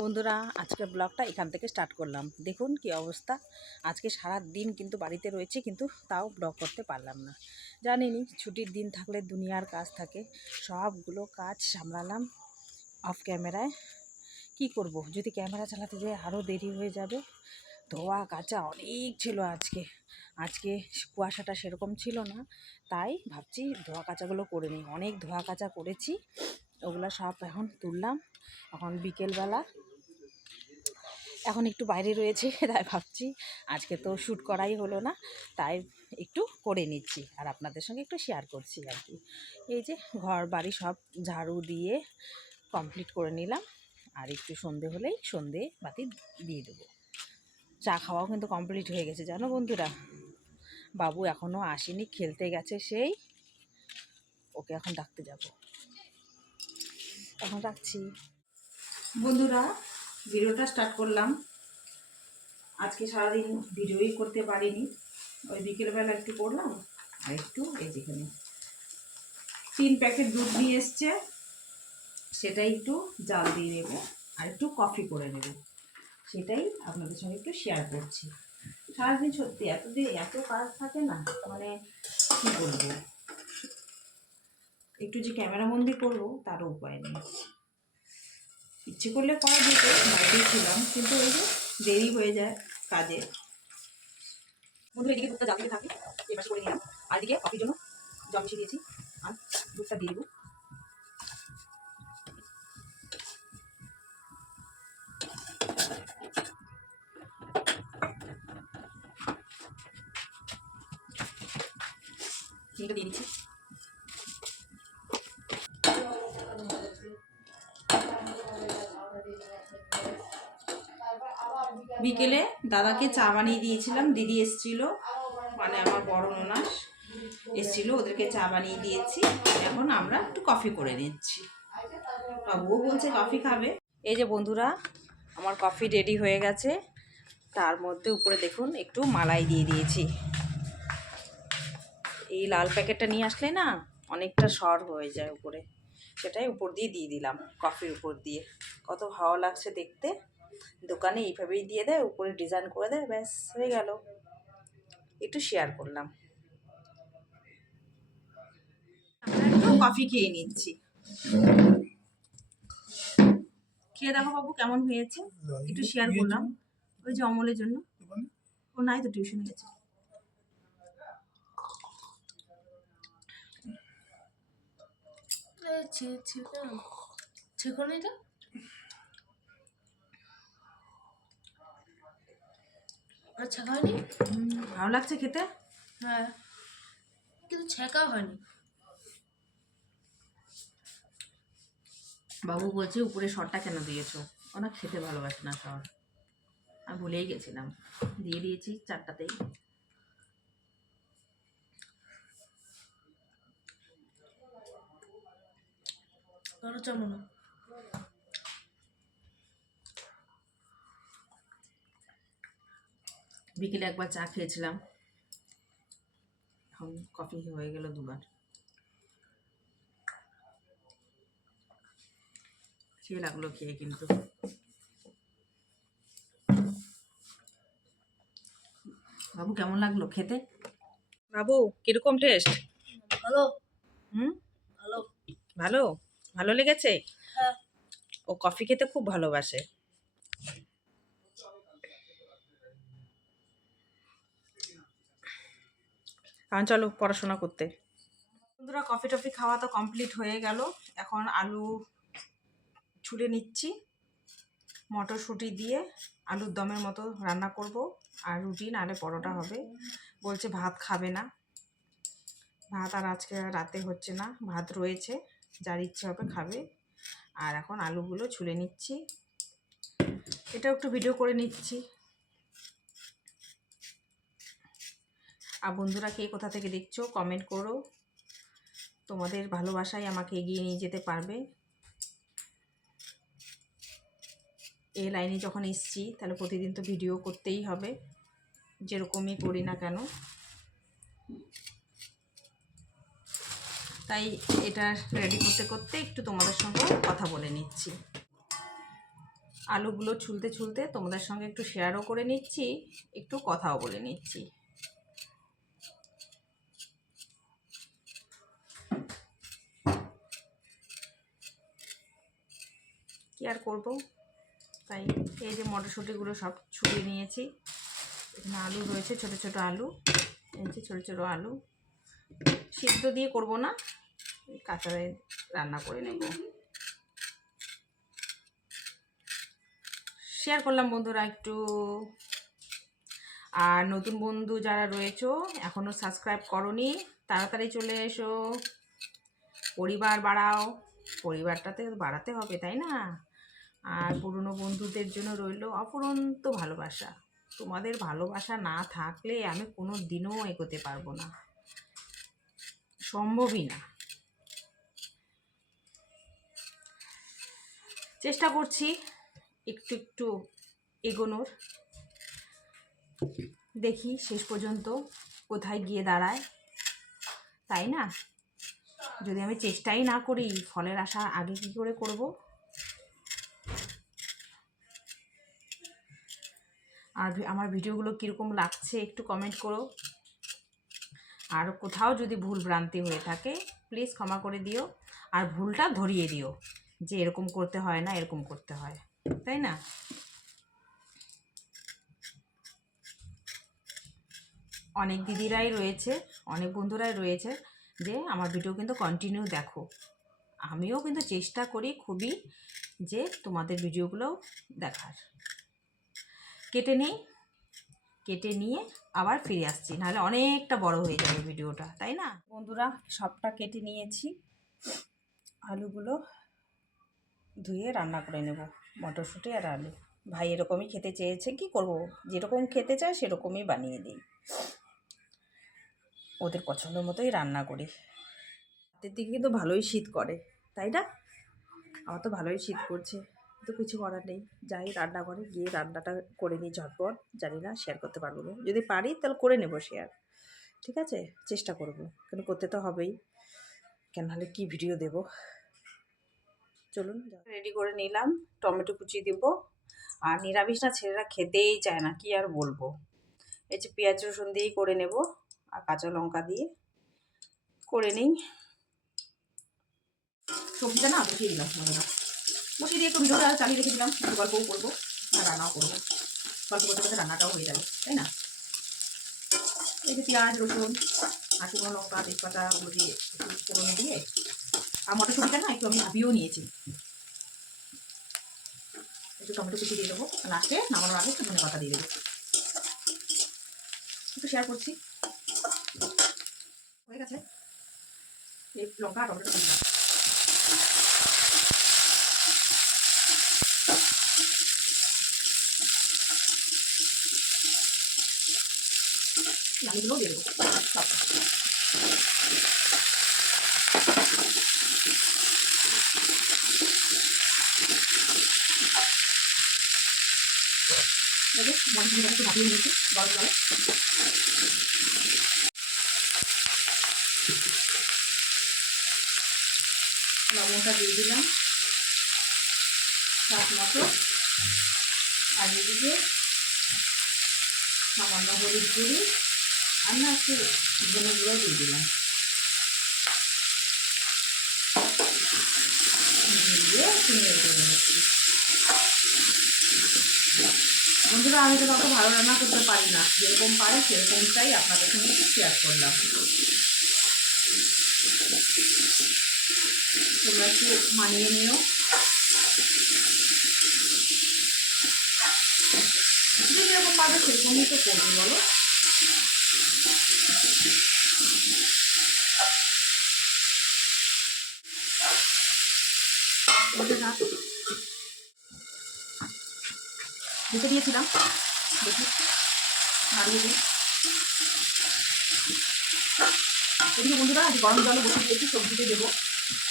বন্ধুরা আজকের ব্লগটা এখান থেকে স্টার্ট করলাম। দেখুন কি অবস্থা। আজকে সারা দিন কিন্তু বাড়িতে রয়েছে, কিন্তু তাও ব্লগ করতে পারলাম না। জানিনি, ছুটির দিন থাকলে দুনিয়ার কাজ থাকে। সবগুলো কাজ সামলালাম অফ ক্যামেরায় কি করব? যদি ক্যামেরা চালাতে যাই আরও দেরি হয়ে যাবে, ধোয়া কাচা অনেক ছিল আজকে। আজকে কুয়াশাটা সেরকম ছিল না, তাই ভাবছি ধোয়া কাচাগুলো করে নিই। অনেক ধোয়া কাচা করেছি ওগুলো সব এখন তুললাম। এখন বিকেলবেলা। এখন একটু বাইরে রয়েছে, তাই ভাবছি আজকে তো শ্যুট করাই হলো না, তাই একটু করে নিচ্ছি আর আপনাদের সঙ্গে একটু শেয়ার করছি আর কি। এই যে ঘর বাড়ি সব ঝাড়ু দিয়ে কমপ্লিট করে নিলাম আর একটু সন্ধে হলেই সন্ধে বাতি দিয়ে দেবো। চা খাওয়াও কিন্তু কমপ্লিট হয়ে গেছে, জানো বন্ধুরা? বাবু এখনও আসেনি, খেলতে গেছে সেই। ওকে এখন ডাকতে যাব। এখন রাখছি। বন্ধুরা, ভিডিওটা স্টার্ট করলাম। আজকে সারাদিন ভিডিওই করতে পারিনি। ওই বিকেলবেলা একটু করলাম, আর একটু এই যেখানে তিন প্যাকেট দুধ নিয়ে এসছে সেটাই একটু জাল দিয়ে নেব, আর একটু কফি করে নেব। সেটাই আপনাদের সঙ্গে একটু শেয়ার করছি। সারাদিন সত্যি এতদিন এত কাজ থাকে না মানে কী বলব? একটু যে ক্যামেরা বন্দি করব, তারও উপায় নেই। ইচ্ছে করলে করা যেত বাইরেই ছিলাম, কিন্তু ওই যে দেরি হয়ে যায় কাজে। বন্ধু এদিকে দুধটা জাল দিয়ে থাকে এই করে নিলাম। আর এদিকে কফির জন্য জল দিয়েছি। আর দুধটা দিয়ে দেবো। চিনিটা দিয়ে দিচ্ছি। বিকেলে দাদাকে চা বানিয়ে দিয়েছিলাম, দিদি এসছিল মানে আমার বড় ননাস এসছিল, ওদেরকে চা বানিয়ে দিয়েছি। এখন আমরা একটু কফি করে নিচ্ছি। বাবুও বলছে কফি খাবে। এই যে বন্ধুরা, আমার কফি রেডি হয়ে গেছে। তার মধ্যে উপরে দেখুন, একটু মালাই দিয়ে দিয়েছি। এই লাল প্যাকেটটা নিয়ে আসলে না, অনেকটা সর হয়ে যায় উপরে। সেটাই উপর দিয়ে দিয়ে দিলাম কফির উপর দিয়ে। কত ভালো লাগছে দেখতে। দোকানে এইভাবেই দিয়ে দেয় উপরে ডিজাইন করে দেয় ব্যাস হয়ে গেল একটু শেয়ার করলাম কফি খেয়ে নিচ্ছি খেয়ে দেখো বাবু কেমন হয়েছে একটু শেয়ার করলাম ওই যে অমলের জন্য ও নাই তো টিউশন গেছে ছেকো না এটা আর ছেঁকা হয়নি ভালো লাগছে খেতে? হ্যাঁ। কিন্তু ছেঁকা হয়নি। বাবু বলছে উপরে শরটা কেন দিয়েছ? ওনা খেতে ভালোবাসে না শর। আমি ভুলেই গেছিলাম। দিয়ে দিয়েছি চারটাতেই। চলো না বিকেলে একবার চা খেয়েছিলাম। এখন কফি হয়ে গেল দুবার। খেয়ে লাগল খেয়ে কিন্তু। বাবু কেমন লাগল খেতে? বাবু কীরকম টেস্ট ভালো। হুম? ভালো। ভালো? ভালো লেগেছে? হ্যাঁ। ও কফি খেতে খুব ভালোবাসে। এখন চলো পড়াশোনা করতে। বন্ধুরা কফি টফি খাওয়া তো কমপ্লিট হয়ে গেল। এখন আলু ছুলে নিচ্ছি, মটরশুঁটি দিয়ে আলুর দমের মতো রান্না করব। আর রুটি, নাহলে পরোটা হবে। বলছে ভাত খাবে না। ভাত আর আজকে রাতে হচ্ছে না, ভাত রয়েছে, যার ইচ্ছে হবে খাবে। আর এখন আলুগুলো ছুলে নিচ্ছি। এটা একটু ভিডিও করে নিচ্ছি। আর বন্ধুরা কে কোথা থেকে দেখছ কমেন্ট করো। তোমাদের ভালোবাসাই আমাকে এগিয়ে নিয়ে যেতে পারবে। এই লাইনে যখন এসছি, তাহলে প্রতিদিন তো ভিডিও করতেই হবে। যেরকমই করি না কেন। তাই এটা রেডি করতে করতে একটু তোমাদের সঙ্গে কথা বলে নিচ্ছি। আলুগুলো ছুলতে ছুলতে তোমাদের সঙ্গে একটু শেয়ারও করে নিচ্ছি, একটু কথাও বলে নিচ্ছি। আর করব। তাই এই যে মটরশুঁটিগুলো সব ছুলে নিয়েছি। এখানে আলু রয়েছে, ছোট ছোট আলু, এই যে ছোটো ছোটো আলু। সিদ্ধ দিয়ে করব না কাঁচারে রান্না করে নেব। শেয়ার করলাম বন্ধুরা একটু। আর নতুন বন্ধু যারা রয়েছো এখনও সাবস্ক্রাইব করনি, তাড়াতাড়ি চলে এসো। পরিবার বাড়াও, পরিবারটাতে বাড়াতে হবে, তাই না? আর পুরনো বন্ধুদের জন্য রইল অপরন্ত ভালোবাসা। তোমাদের ভালোবাসা না থাকলে আমি কোনো দিনও এগোতে পারব না। সম্ভবই না। চেষ্টা করছি একটু একটু এগোনোর। দেখি শেষ পর্যন্ত কোথায় গিয়ে দাঁড়ায়। তাই না? যদি আমি চেষ্টাই না করি ফলের আশা আগে কি করে করব? আর আমার ভিডিওগুলো কীরকম লাগছে একটু কমেন্ট করো। আর কোথাও যদি ভুল ভ্রান্তি হয়ে থাকে প্লিজ ক্ষমা করে দিও। আর ভুলটা ধরিয়ে দিও, যে এরকম করতে হয় না, এরকম করতে হয়। তাই না? অনেক দিদিরাই রয়েছে, অনেক বন্ধুরাই রয়েছে, যে আমার ভিডিও কিন্তু কন্টিনিউ দেখো। আমিও কিন্তু চেষ্টা করি খুবই যে তোমাদের ভিডিওগুলো দেখার। কেটে নেই। কেটে নিয়ে আবার ফিরে আসছি। নাহলে অনেকটা বড় হয়ে যাবে ভিডিওটা, তাই না? বন্ধুরা, সবটা কেটে নিয়েছি। আলুগুলো ধুয়ে রান্না করে নেব, মটরশুঁটি আর আলু। ভাই এরকমই খেতে চেয়েছে, কি করব? যেরকম খেতে চায় সেরকমই বানিয়ে দিই। ওদের পছন্দ মতোই রান্না করি। রাতের দিকে কিন্তু ভালোই শীত করে, তাই না? আমার তো ভালোই শীত করছে। তো কিছু করার নেই। যাই রান্না করে গিয়ে রান্নাটা করে নিই ঝটপট। জানি না শেয়ার করতে পারব না। যদি পারি তাহলে করে নেব শেয়ার ঠিক আছে? চেষ্টা করব। কিন্তু করতে তো হবেই। কেন হলে কী ভিডিও দেব? চলুন রেডি করে নিলাম। টমেটো কুচি দেব। আর নিরামিষ না ছেলেরা খেতেই চায় না, কি আর বলব? এই যে পেঁয়াজ রসুন দিয়েই করে নেব। আর কাঁচা লঙ্কা দিয়ে করে নিই। সবজিটা না দিলাম বন্ধুরা বসিয়ে দিয়ে একটু ভিডিওটা চালিয়ে রেখে দিলাম। একটু গল্পও করব আর রান্নাও করব। গল্প করতে করতে রান্নাটাও হয়ে যাবে, তাই না? এই যে পেঁয়াজ, রসুন আর শুকনো লঙ্কা, তেজপাতা, ওগুলো দিয়ে ফোড়নে দিয়ে, আর মটরশুঁটিটা না একটু আমি ভাবিয়েও নিয়েছি। একটু টমেটো কুচি দিয়ে দেবো লাস্টে নামানোর আগে একটু ধনে পাতা দিয়ে দেবো। একটু শেয়ার করছি। হয়ে গেছে। এই লঙ্কা আর টমেটো দিলাম আলুগুলোও দিয়ে দেবো জলে লবণটা দিয়ে দিলাম। সাত মতো। আর এদিকে সামান্য হলুদ গুঁড়ি। না একটু ধনে গুঁড়ো দিয়ে দিলাম। বন্ধুরা, আমি তো অত ভালো রান্না করতে পারি না। যেরকম পারি, সেরকমটাই আপনাদের সঙ্গে শেয়ার করলাম। তোমরা একটু মানিয়ে নিও। যেরকম পাবে সেরকমই তো করবে, বলো ওদের হাত ঢেকে দিয়েছিলাম। দেখি, নাড়িয়ে দিই। এদিকে বন্ধুরা, আজ গরম জলে বসে দিয়েছি, সবজিতে দেবো।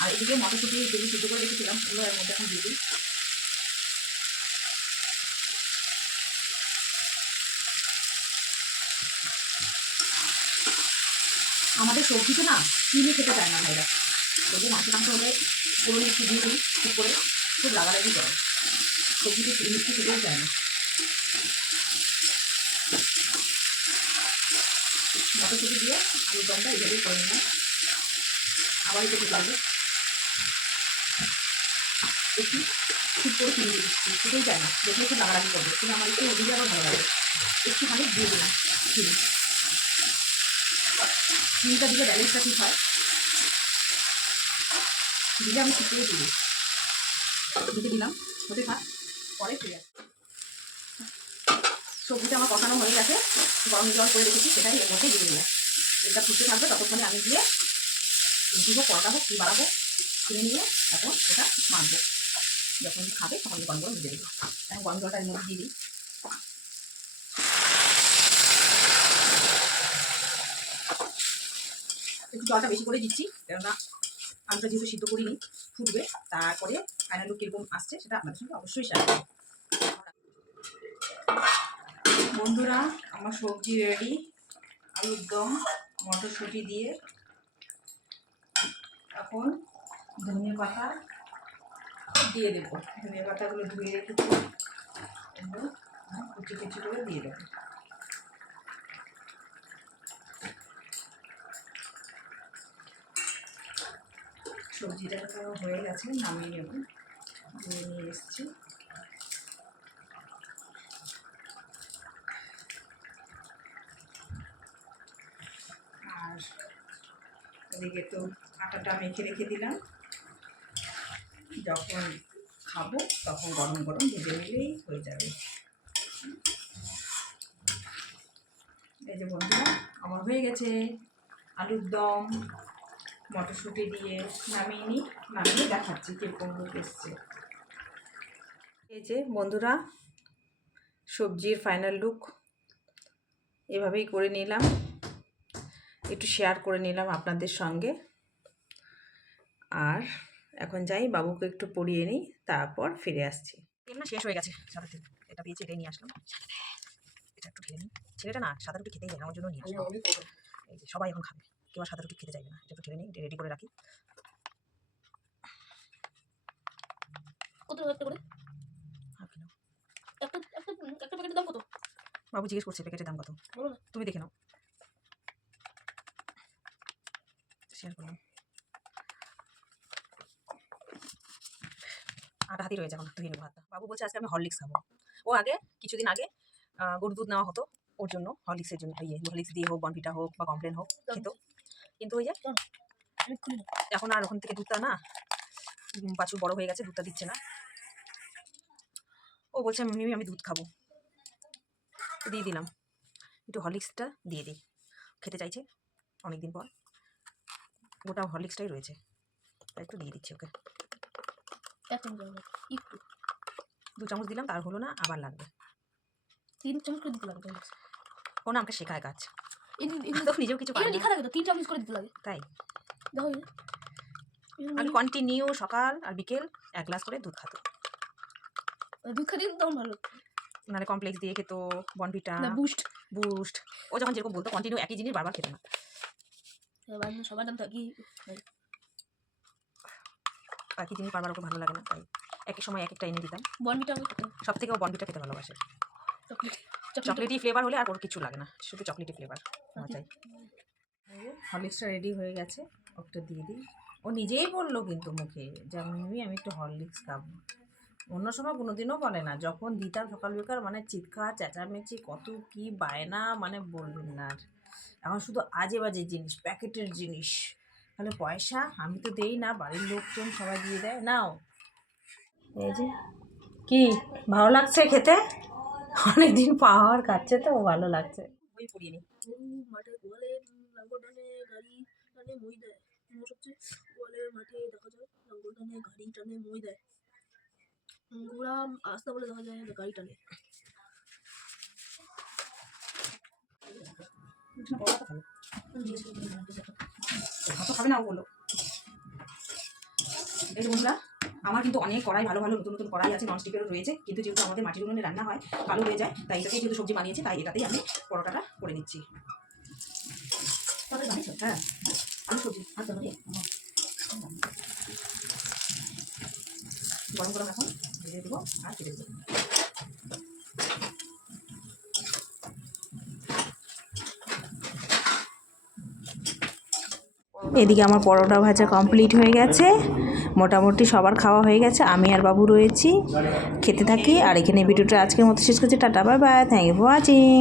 আর এদিকে মটরশুঁটি যেগুলো সিদ্ধ করে রেখেছিলাম সেগুলো এর মধ্যে এখন দিয়ে দিই। আমাদের সবজিতে না চিনি খেতে চায় না ভাইরা। যদি মাংস মাংস হলে পুরো একটু দিয়ে দিই, ঠিক করে। খুব লাগালাগি করে। সবজিতে মিষ্টি খেতেও চায় না। মটরশুঁটি দিয়ে আলুর দমটা এইভাবেই করে নিলাম। আবার একটু লাগবে একটু খুব করে কিনে দিচ্ছি। খেতেই চায় না। দেখলে একটু লাগালাগি করবে। কিন্তু আমার একটু ওদিকে আবার ভালো লাগে। একটু একটুখানি দিয়ে দিলাম চিনি। চিনিটা দিলে ব্যালেন্সটা ঠিক হয়। দিলে আমি ঠিক করে দিই দিতে দিলাম। হতে থাক। পরে ফিরে সবজিটা আমার কষানো হয়ে গেছে। গরম জল করে রেখেছি, সেটাই এর মধ্যে দিয়ে দিলাম। এটা ফুটতে থাকবে, ততক্ষণে আমি দিয়ে পরোটা হোক কী বাড়াবো কিনে নিয়ে এখন এটা মাখবো। যখন খাবে তখন গরম গরম দিয়ে দেবো এখন গরম জলটা এর মধ্যে দিয়ে দিই। একটু জলটা বেশি করে দিচ্ছি, কেননা আলুটা যেহেতু সিদ্ধ করিনি, ফুটবে, তারপরে ফাইনাল কীরকম আসছে সেটা আপনাদের সঙ্গে অবশ্যই শেয়ার করব। বন্ধুরা, আমার সবজি রেডি আলুর দম, মটরশুঁটি দিয়ে। এখন ধনিয়া পাতা দিয়ে দেবো। ধনিয়া পাতাগুলো ধুয়ে রেখেছি। এগুলো কুচি কুচি করে দিয়ে দেবো। সবজিটা হয়ে গেছে, নামিয়ে নেব। নিয়ে এসেছি আর এদিকে তো আটাটা মেখে রেখে দিলাম। যখন খাব, তখন গরম গরম ভেজে নিলেই হয়ে যাবে। এই যে বন্ধুরা, আমার হয়ে গেছে। আলুর দম, মটরশুঁটি দিয়ে নামিয়ে নিই, নামিয়ে দেখাচ্ছি কীরকম লোক এসছে। এই যে বন্ধুরা, সবজির ফাইনাল লুক এভাবেই করে নিলাম। একটু শেয়ার করে নিলাম আপনাদের সঙ্গে। আর এখন যাই বাবুকে একটু পড়িয়ে নিই তারপর ফিরে আসছি। না শেষ হয়ে গেছে। সাদা এটা পেয়েছি এটাই নিয়ে আসলাম। এটা একটু ঢেলে নিই। ছেলেটা না সাদা রুটি খেতেই যায় না আমার জন্য নিয়ে আসলাম। এই যে সবাই এখন খাবে কেউ সাদা রুটি খেতে চাইবে না। এটা একটু ঢেলে নিই রেডি করে রাখি। কত একটা করে? হাফ কিলো একটা একটা একটা প্যাকেটের দাম কত? বাবু জিজ্ঞেস করছে প্যাকেটের দাম কত? তুমি দেখে নাও। শেয়ার করলাম আটা হাতি রয়েছে এখন ধুয়ে নেব হাতটা বাবু বলছে আজকে আমি হরলিক্স খাব ও আগে কিছুদিন আগে গরুর দুধ নেওয়া হতো ওর জন্য হরলিক্সের জন্য। ইয়ে হরলিক্স দিয়ে হোক বনভিটা হোক বা কমপ্লেন হোক খেত কিন্তু ওই যে না এখন আর ওখান থেকে দুধটা না বাছুর বড় হয়ে গেছে দুধটা দিচ্ছে না। ও বলছে মিমি আমি দুধ খাব। দিয়ে দিলাম। একটু হরলিক্সটা দিয়ে দিই। খেতে চাইছে অনেকদিন পর। গোটা হরলিক্সটাই রয়েছে। একটু দিয়ে দিচ্ছি ওকে। দেবো একটু। দু চামচ দিলাম তার হলো না আবার লাগবে। তিন চামচ করে দিতে লাগবে ও না আমাকে শেখায় কাজ নিজেও কিছু লেখা থাকে তো তিন চামচ করে দিতে লাগে। তাই। দেখো আমি কন্টিনিউ সকাল আর বিকেল এক গ্লাস করে দুধ খাতো দুধ খাতে তখন ভালো। নাহলে কমপ্লেক্স দিয়ে খেতো বনভিটা বুস্ট বুস্ট ও যখন যেরকম বলতো কন্টিনিউ একই জিনিস বারবার খেতো না। সবার দাম তো একই একই জিনিস বারবার ওকে ভালো লাগে না তাই একই সময় এক একটা এনে দিতাম। বনবিটা সব থেকে ও বনভিটা খেতে ভালোবাসে। চকলেট ফ্লেভার হলে আর ওর কিছু লাগে না শুধু চকলেটি ফ্লেভার মজাই হরলিক্সটা রেডি হয়ে গেছে ওটা দিয়ে দিই। ও নিজেই বলল কিন্তু মুখে যে আমি আমি একটু হরলিক্স খাব। অন্য সময় কোনোদিনও বলে না যখন দিতাম সকাল বিকাল মানে চিৎকার চেঁচামেচি কত কি বায়না মানে বলবেন না আর। এখন শুধু আজে বাজে জিনিস, প্যাকেটের জিনিস। তাহলে পয়সা আমি তো দেই না, বাড়ির লোকজন সবাই দিয়ে দেয়, নাও। এই যে, কি ভালো লাগছে খেতে? অনেকদিন পাওয়ার খাচ্ছে তো, ভালো লাগছে। বই মাঠে দেখা যায় গাড়ি টানে মই দেয়। ঘোড়া আস্তে বলে দেখা যায় গাড়ি টানে। খাবে না, ও বলো এই বন্ধুরা, আমার কিন্তু অনেক কড়াই, ভালো ভালো, নতুন নতুন কড়াই আছে ননস্টিকেরও রয়েছে। কিন্তু যেহেতু আমাদের মাটির উনুনে রান্না হয়, কালো হয়ে যায়, তাই এটাতেই যেহেতু সবজি বানিয়েছি, তাই এটাতেই আমি পরোটাটা করে নিচ্ছি। হ্যাঁ আমি সবজি গরম গরম এখন দিয়ে দেবো আর কেটে দেবো। এদিকে আমার পরোটা ভাজা কমপ্লিট হয়ে গেছে। মোটামুটি সবার খাওয়া হয়ে গেছে। আমি আর বাবু রয়েছি। খেতে থাকি। আর এখানে ভিডিওটা আজকের মতো শেষ করছি। Tata bye bye thank you for watching